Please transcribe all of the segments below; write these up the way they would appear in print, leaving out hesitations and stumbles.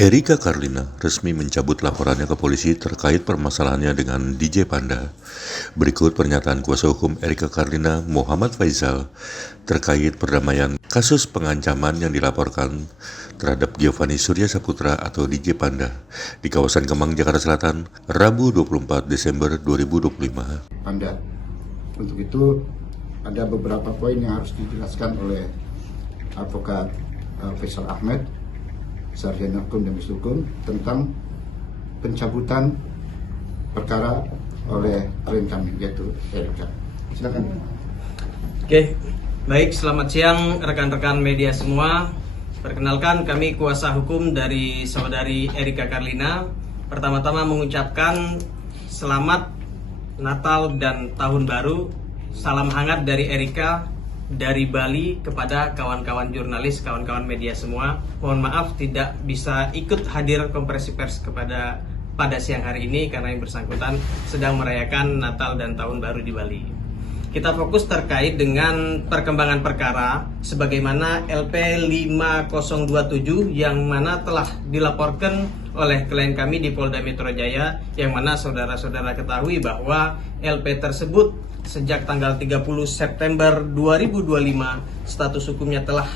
Erika Karlina resmi mencabut laporannya ke polisi terkait permasalahannya dengan DJ Panda. Berikut pernyataan kuasa hukum Erika Karlina, Muhammad Faisal, terkait perdamaian kasus pengancaman yang dilaporkan terhadap Giovanni Surya Saputra atau DJ Panda di kawasan Kemang, Jakarta Selatan, Rabu 24 Desember 2025. Panda. Untuk itu ada beberapa poin yang harus dijelaskan oleh advokat Faisal Ahmed, Sarjana Hukum dan Bisnis Hukum, tentang pencabutan perkara oleh klien kami, yaitu Erika. Silakan. Oke, baik, selamat siang rekan-rekan media semua. Perkenalkan, kami kuasa hukum dari saudari Erika Karlina. Pertama-tama mengucapkan selamat Natal dan Tahun Baru. Salam hangat dari Erika dari Bali kepada kawan-kawan jurnalis, kawan-kawan media semua. Mohon maaf tidak bisa ikut hadir konferensi pers pada siang hari ini karena yang bersangkutan sedang merayakan Natal dan Tahun Baru di Bali. Kita fokus terkait dengan perkembangan perkara sebagaimana LP 5027 yang mana telah dilaporkan oleh klien kami di Polda Metro Jaya, yang mana saudara-saudara ketahui bahwa LP tersebut sejak tanggal 30 September 2025 status hukumnya telah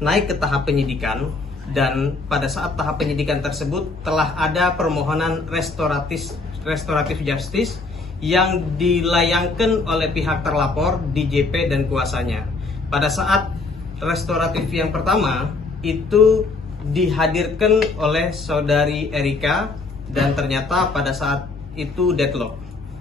naik ke tahap penyidikan, dan pada saat tahap penyidikan tersebut telah ada permohonan restoratif justice yang dilayangkan oleh pihak terlapor, DJP dan kuasanya. Pada saat restoratif yang pertama itu dihadirkan oleh saudari Erika dan ternyata pada saat itu deadlock.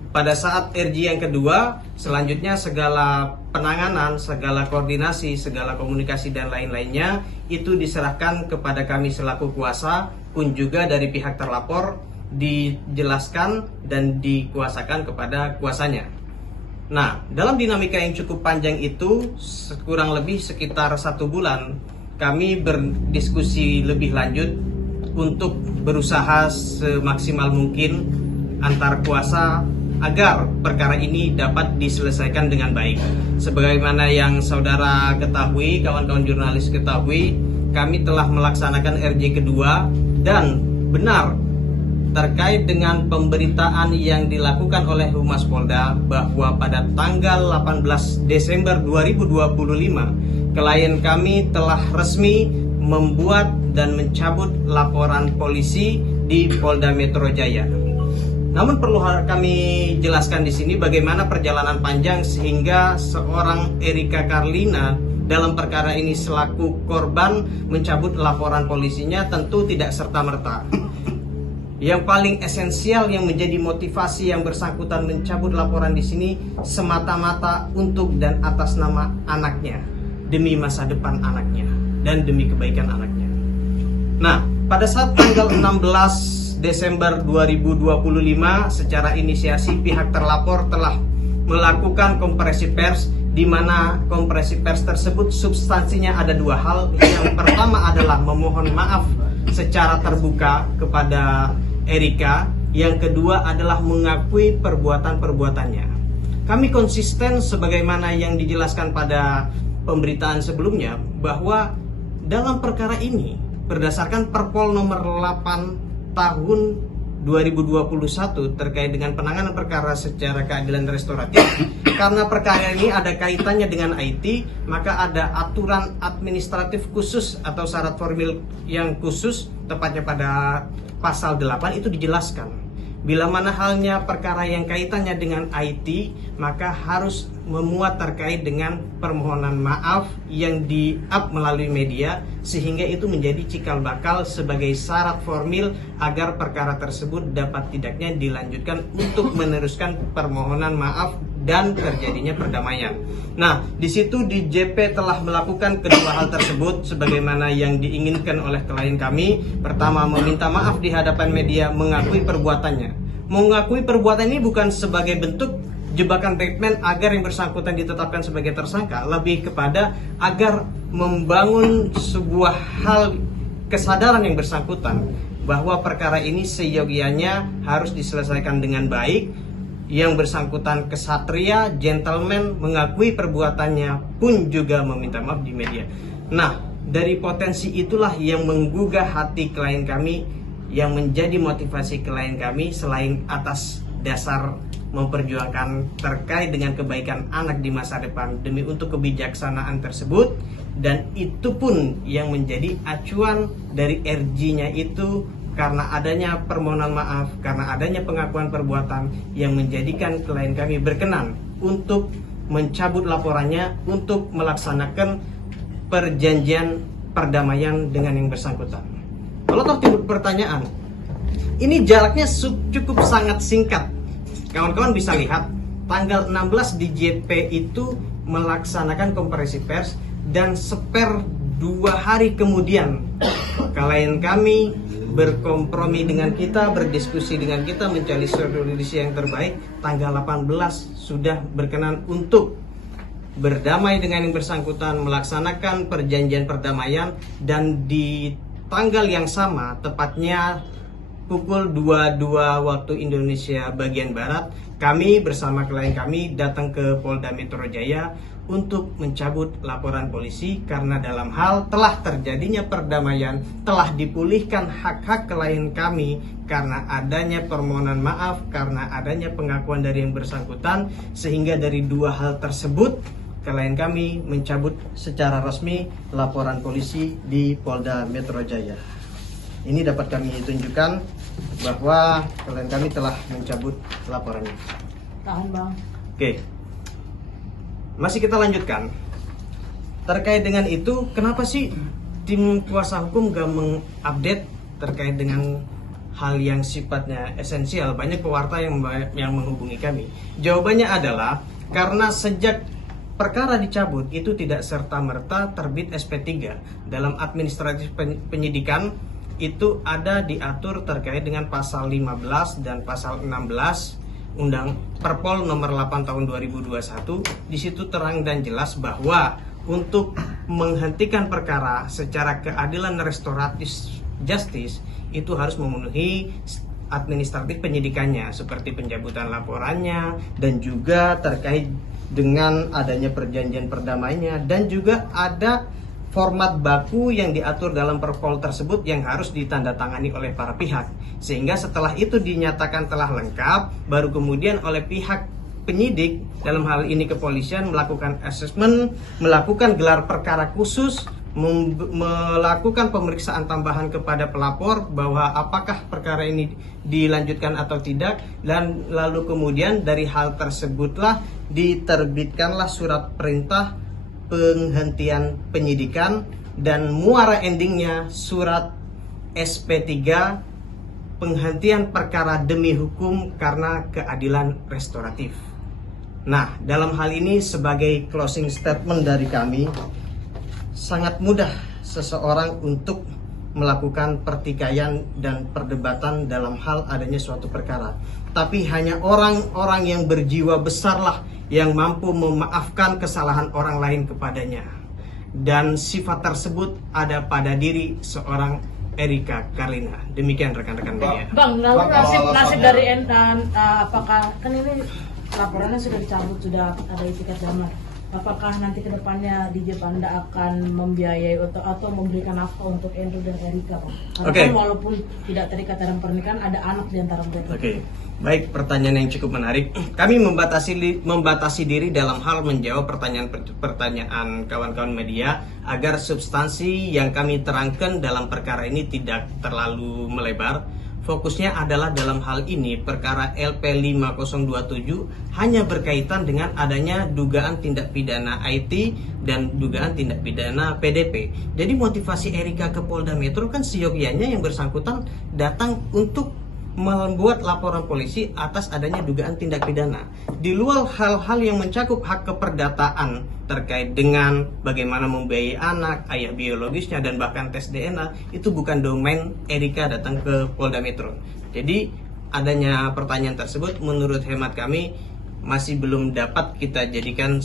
Pada saat RG yang kedua, selanjutnya segala penanganan, segala koordinasi, segala komunikasi dan lain-lainnya itu diserahkan kepada kami selaku kuasa, pun juga dari pihak terlapor dijelaskan dan dikuasakan kepada kuasanya. Nah, dalam dinamika yang cukup panjang itu, kurang lebih sekitar 1 bulan, kami berdiskusi lebih lanjut untuk berusaha semaksimal mungkin antar kuasa agar perkara ini dapat diselesaikan dengan baik. Sebagaimana yang saudara ketahui, kawan-kawan jurnalis ketahui, kami telah melaksanakan RJ kedua dan benar terkait dengan pemberitaan yang dilakukan oleh Humas Polda bahwa pada tanggal 18 Desember 2025 klien kami telah resmi membuat dan mencabut laporan polisi di Polda Metro Jaya. Namun perlu kami jelaskan di sini bagaimana perjalanan panjang sehingga seorang Erika Karlina dalam perkara ini selaku korban mencabut laporan polisinya tentu tidak serta-merta. Yang paling esensial yang menjadi motivasi yang bersangkutan mencabut laporan di sini semata-mata untuk dan atas nama anaknya, demi masa depan anaknya dan demi kebaikan anaknya. Nah, pada saat tanggal 16 Desember 2025 secara inisiasi pihak terlapor telah melakukan konferensi pers, di mana konferensi pers tersebut substansinya ada 2 hal. Yang pertama adalah memohon maaf secara terbuka kepada Erika, yang kedua adalah mengakui perbuatan-perbuatannya. Kami konsisten sebagaimana yang dijelaskan pada pemberitaan sebelumnya bahwa dalam perkara ini berdasarkan Perpol nomor 8 tahun 2021 terkait dengan penanganan perkara secara keadilan restoratif, karena perkara ini ada kaitannya dengan IT, maka ada aturan administratif khusus atau syarat formil yang khusus, tepatnya pada pasal 8 itu dijelaskan bila mana halnya perkara yang kaitannya dengan IT, maka harus memuat terkait dengan permohonan maaf yang di-up melalui media, sehingga itu menjadi cikal bakal sebagai syarat formil agar perkara tersebut dapat tidaknya dilanjutkan untuk meneruskan permohonan maaf dan terjadinya perdamaian. Nah, di situ DJP telah melakukan kedua hal tersebut sebagaimana yang diinginkan oleh klien kami. Pertama, meminta maaf di hadapan media, mengakui perbuatannya. Mengakui perbuatan ini bukan sebagai bentuk jebakan Batman agar yang bersangkutan ditetapkan sebagai tersangka, lebih kepada agar membangun sebuah hal kesadaran yang bersangkutan bahwa perkara ini seyogianya harus diselesaikan dengan baik. Yang bersangkutan kesatria, gentleman, mengakui perbuatannya pun juga meminta maaf di media. Nah, dari potensi itulah yang menggugah hati klien kami, yang menjadi motivasi klien kami selain atas dasar memperjuangkan terkait dengan kebaikan anak di masa depan demi untuk kebijaksanaan tersebut, dan itu pun yang menjadi acuan dari RG-nya itu karena adanya permohonan maaf, karena adanya pengakuan perbuatan yang menjadikan klien kami berkenan untuk mencabut laporannya untuk melaksanakan perjanjian perdamaian dengan yang bersangkutan. Kalau toh timbul pertanyaan, ini jaraknya cukup sangat singkat. Kawan-kawan bisa lihat, tanggal 16 di JP itu melaksanakan konferensi pers, dan seper 2 hari kemudian klien kami berkompromi dengan kita, berdiskusi dengan kita, mencari solusi yang terbaik. Tanggal 18 sudah berkenan untuk berdamai dengan yang bersangkutan, melaksanakan perjanjian perdamaian, dan di tanggal yang sama, tepatnya pukul 22 waktu Indonesia bagian Barat, kami bersama klien kami datang ke Polda Metro Jaya untuk mencabut laporan polisi karena dalam hal telah terjadinya perdamaian, telah dipulihkan hak-hak klien kami karena adanya permohonan maaf, karena adanya pengakuan dari yang bersangkutan, sehingga dari 2 hal tersebut klien kami mencabut secara resmi laporan polisi di Polda Metro Jaya. Ini dapat kami tunjukkan bahwa klien kami telah mencabut laporannya. Tahan bang. Oke, masih kita lanjutkan. Terkait dengan itu, kenapa sih tim kuasa hukum gak mengupdate terkait dengan hal yang sifatnya esensial? Banyak pewarta yang menghubungi kami. Jawabannya adalah karena sejak perkara dicabut itu tidak serta-merta terbit SP3. Dalam administratif penyidikan itu ada diatur terkait dengan pasal 15 dan pasal 16 Undang Perpol nomor 8 tahun 2021. Di situ terang dan jelas bahwa untuk menghentikan perkara secara keadilan restoratif justice itu harus memenuhi administratif penyidikannya, seperti pencabutan laporannya, dan juga terkait dengan adanya perjanjian perdamaiannya, dan juga ada format baku yang diatur dalam perpol tersebut yang harus ditandatangani oleh para pihak. Sehingga setelah itu dinyatakan telah lengkap, baru kemudian oleh pihak penyidik, dalam hal ini kepolisian, melakukan asesmen, melakukan gelar perkara khusus, melakukan pemeriksaan tambahan kepada pelapor bahwa apakah perkara ini dilanjutkan atau tidak, dan lalu kemudian dari hal tersebutlah diterbitkanlah surat perintah penghentian penyidikan, dan muara endingnya surat SP3 penghentian perkara demi hukum karena keadilan restoratif. Nah, dalam hal ini sebagai closing statement dari kami, sangat mudah seseorang untuk melakukan pertikaian dan perdebatan dalam hal adanya suatu perkara. Tapi hanya orang-orang yang berjiwa besarlah yang mampu memaafkan kesalahan orang lain kepadanya. Dan sifat tersebut ada pada diri seorang Erika Karlina. Demikian rekan-rekan media. Bang, lalu nasib dari apakah kan ini laporannya sudah dicabut, sudah ada etikat damai. Apakah nanti kedepannya DJ Panda akan membiayai atau memberikan nafkah untuk Andrew dan Erika, Bang? Karena kan walaupun tidak terikat dalam pernikahan, ada anak di antara mereka. Oke, baik, pertanyaan yang cukup menarik. Kami membatasi diri dalam hal menjawab pertanyaan kawan-kawan media agar substansi yang kami terangkan dalam perkara ini tidak terlalu melebar. Fokusnya adalah dalam hal ini perkara LP 5027 hanya berkaitan dengan adanya dugaan tindak pidana IT dan dugaan tindak pidana PDP. Jadi motivasi Erika ke Polda Metro kan seyogyanya yang bersangkutan datang untuk membuat laporan polisi atas adanya dugaan tindak pidana. Di luar hal-hal yang mencakup hak keperdataan terkait dengan bagaimana membiayai anak, ayah biologisnya, dan bahkan tes DNA, itu bukan domain Erika datang ke Polda Metro. Jadi adanya pertanyaan tersebut menurut hemat kami masih belum dapat kita jadikan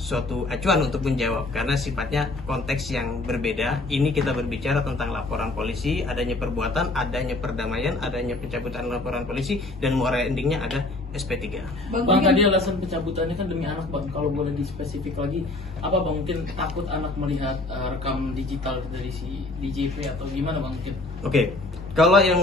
suatu acuan untuk menjawab karena sifatnya konteks yang berbeda. Ini kita berbicara tentang laporan polisi, adanya perbuatan, adanya perdamaian, adanya pencabutan laporan polisi, dan moral endingnya ada SP3. Bang, tadi alasan pencabutannya kan demi anak, Bang. Kalau boleh dispesifik lagi, apa Bang? Mungkin takut anak melihat rekam digital dari si DJP atau gimana, Bang? Mungkin. Oke, kalau yang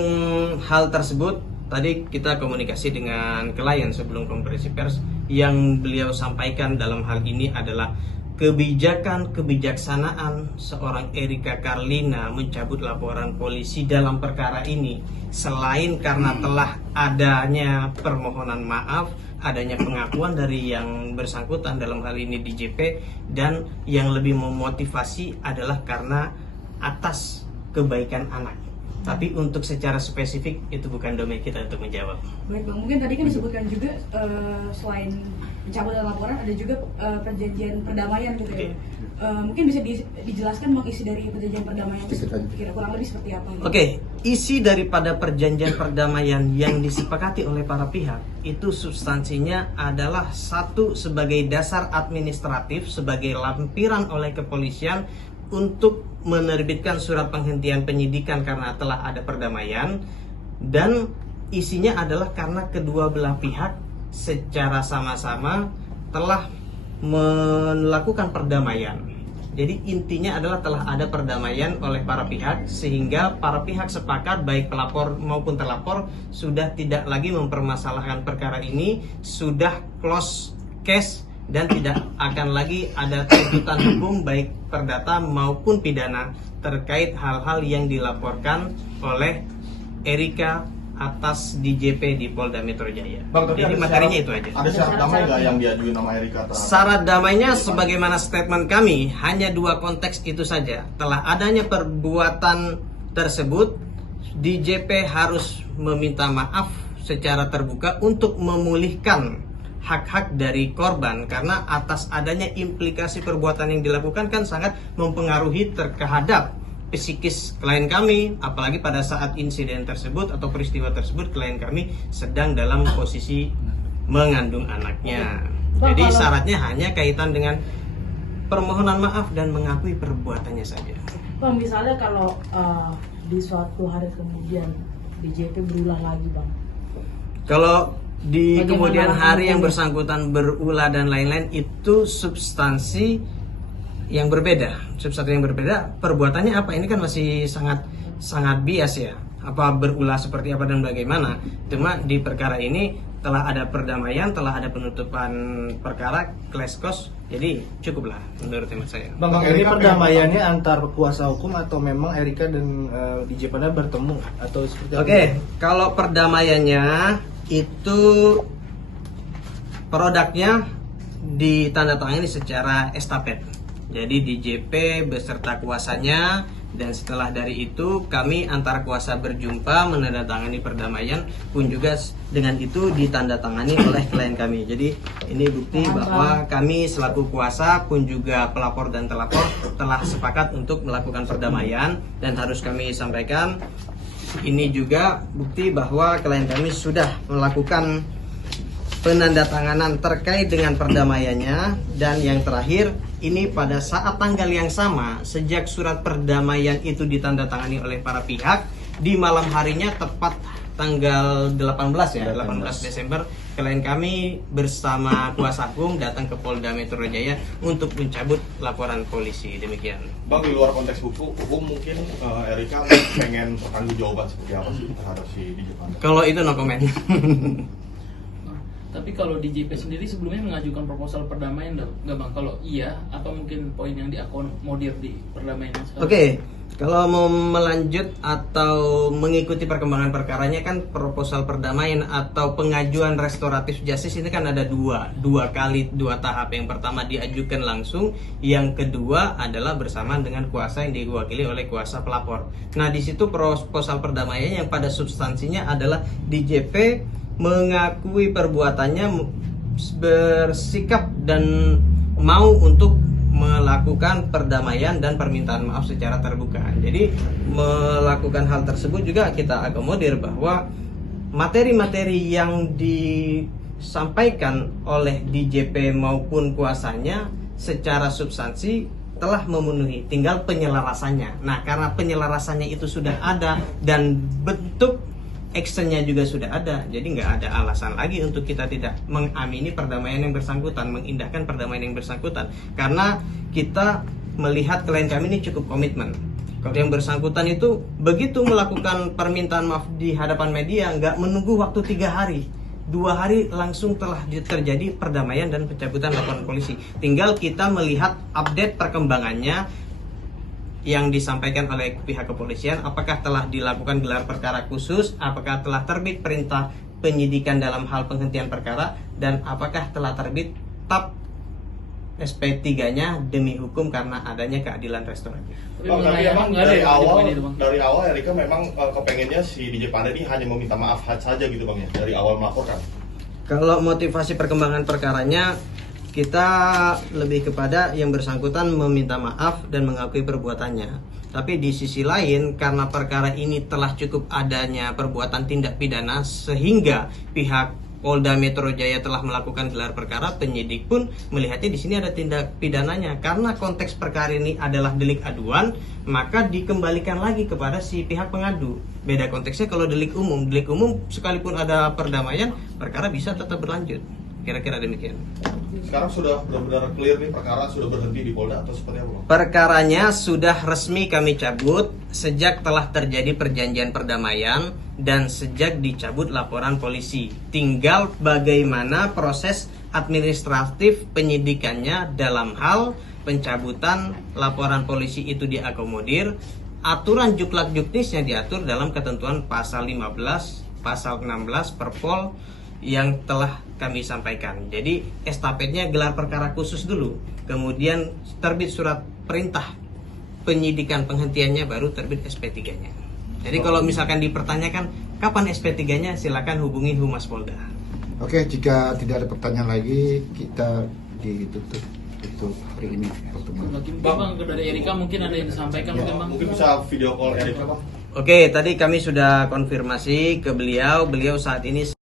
hal tersebut tadi kita komunikasi dengan klien sebelum konferensi pers, yang beliau sampaikan dalam hal ini adalah kebijaksanaan seorang Erika Karlina mencabut laporan polisi dalam perkara ini, selain karena telah adanya permohonan maaf, adanya pengakuan dari yang bersangkutan dalam hal ini DJP, dan yang lebih memotivasi adalah karena atas kebaikan anak. Tapi untuk secara spesifik itu bukan domain kita untuk menjawab. Baik Bang, mungkin tadi kan disebutkan juga selain pencabutan laporan ada juga perjanjian perdamaian gitu ya. Mungkin bisa dijelaskan Bang isi dari perjanjian perdamaian kira kurang lebih seperti apa? Gitu? Oke, isi daripada perjanjian perdamaian yang disepakati oleh para pihak itu substansinya adalah satu, sebagai dasar administratif, sebagai lampiran oleh kepolisian untuk menerbitkan surat penghentian penyidikan karena telah ada perdamaian, dan isinya adalah karena kedua belah pihak secara sama-sama telah melakukan perdamaian. Jadi intinya adalah telah ada perdamaian oleh para pihak, sehingga para pihak sepakat, baik pelapor maupun terlapor, sudah tidak lagi mempermasalahkan perkara ini, sudah close case, dan tidak akan lagi ada tuntutan hukum baik perdata maupun pidana terkait hal-hal yang dilaporkan oleh Erika atas DJP di Polda Metro Jaya. Bang, jadi materinya itu aja. Ada syarat damai nggak yang diajuin nama Erika? Syarat damainya sebagaimana statement kami hanya dua konteks itu saja. Telah adanya perbuatan tersebut, DJP harus meminta maaf secara terbuka untuk memulihkan hak-hak dari korban, karena atas adanya implikasi perbuatan yang dilakukan kan sangat mempengaruhi terhadap psikis klien kami, apalagi pada saat insiden tersebut atau peristiwa tersebut klien kami sedang dalam posisi mengandung anaknya. Jadi syaratnya hanya kaitan dengan permohonan maaf dan mengakui perbuatannya saja. Bang, misalnya kalau di suatu hari kemudian DJP berulah lagi, Bang. Kalau di Bagaimana kemudian hari yang ini? bersangkutan berulah dan lain-lain, itu substansi yang berbeda. Substansi yang berbeda, perbuatannya apa? Ini kan masih sangat bias ya. Apa berulah seperti apa dan bagaimana? Cuma di perkara ini telah ada perdamaian, telah ada penutupan perkara, clash cost. Jadi cukuplah menurut hemat saya. Bang, ini perdamaiannya antar kuasa hukum atau memang Erika dan DJ Panda bertemu atau seperti apa? Oke, kalau perdamaiannya itu produknya ditandatangani secara estafet. Jadi DJP beserta kuasanya, dan setelah dari itu kami antar kuasa berjumpa menandatangani perdamaian, pun juga dengan itu ditandatangani oleh klien kami. Jadi ini bukti bahwa kami selaku kuasa pun juga pelapor dan terlapor telah sepakat untuk melakukan perdamaian, dan harus kami sampaikan ini juga bukti bahwa klien kami sudah melakukan penandatanganan terkait dengan perdamaiannya. Dan yang terakhir, ini pada saat tanggal yang sama sejak surat perdamaian itu ditandatangani oleh para pihak, di malam harinya tepat tanggal 18 ya, 18 Desember, klien kami bersama kuasa hukum datang ke Polda Metro Jaya untuk mencabut laporan polisi. Demikian. Bang, di luar konteks hukum mungkin Erika pengen pertanggungjawaban seperti apa sih terhadap si DJ Panda? Kalau itu no comment. Tapi kalau DJP sendiri sebelumnya mengajukan proposal perdamaian nggak Bang? Kalau iya, apa mungkin poin yang diakomodir di perdamaian sekarang? Oke, kalau mau melanjut atau mengikuti perkembangan perkaranya kan proposal perdamaian atau pengajuan restoratif justice ini kan ada dua tahap. Yang pertama diajukan langsung, yang kedua adalah bersama dengan kuasa yang diwakili oleh kuasa pelapor. Nah, di situ proposal perdamaian yang pada substansinya adalah DJP mengakui perbuatannya, bersikap dan mau untuk melakukan perdamaian dan permintaan maaf secara terbuka. Jadi melakukan hal tersebut juga kita akomodir bahwa materi-materi yang disampaikan oleh DJP maupun kuasanya secara substansi telah memenuhi, tinggal penyelarasannya. Nah, karena penyelarasannya itu sudah ada dan bentuk actionnya juga sudah ada, jadi nggak ada alasan lagi untuk kita tidak mengamini perdamaian yang bersangkutan, mengindahkan perdamaian yang bersangkutan, karena kita melihat klien kami ini cukup komitmen. Kalau yang bersangkutan itu begitu melakukan permintaan maaf di hadapan media, nggak menunggu waktu 3 hari, 2 hari langsung telah terjadi perdamaian dan pencabutan laporan polisi. Tinggal kita melihat update perkembangannya yang disampaikan oleh pihak kepolisian, apakah telah dilakukan gelar perkara khusus, apakah telah terbit perintah penyidikan dalam hal penghentian perkara, dan apakah telah terbit TAP SP3-nya demi hukum karena adanya keadilan restoratif. Tapi emang dari awal Erika memang kepengennya si DJ Panda ini hanya meminta maaf saja gitu Bang ya, dari awal melaporkan. Kalau motivasi perkembangan perkaranya, kita lebih kepada yang bersangkutan meminta maaf dan mengakui perbuatannya. Tapi di sisi lain, karena perkara ini telah cukup adanya perbuatan tindak pidana, sehingga pihak Polda Metro Jaya telah melakukan gelar perkara, penyidik pun melihatnya di sini ada tindak pidananya. Karena konteks perkara ini adalah delik aduan, maka dikembalikan lagi kepada si pihak pengadu. Beda konteksnya kalau delik umum sekalipun ada perdamaian, perkara bisa tetap berlanjut. Kira-kira demikian. Sekarang sudah benar-benar clear nih, perkara sudah berhenti di Polda atau seperti apa Bang? Perkaranya sudah resmi kami cabut sejak telah terjadi perjanjian perdamaian dan sejak dicabut laporan polisi. Tinggal bagaimana proses administratif penyidikannya dalam hal pencabutan laporan polisi itu diakomodir. Aturan juklak juknisnya diatur dalam ketentuan pasal 15, pasal 16 Perpol yang telah kami sampaikan. Jadi estafetnya gelar perkara khusus dulu, kemudian terbit surat perintah penyidikan penghentiannya, baru terbit SP3-nya. Jadi kalau misalkan dipertanyakan kapan SP3-nya, silakan hubungi Humas Polda. Oke, jika tidak ada pertanyaan lagi, kita ditutup untuk hari ini pertemuan. Bang, dari Erika mungkin ada yang disampaikan mungkin Bang. Mungkin bisa video call Erika Bang. Oke, tadi kami sudah konfirmasi ke beliau saat ini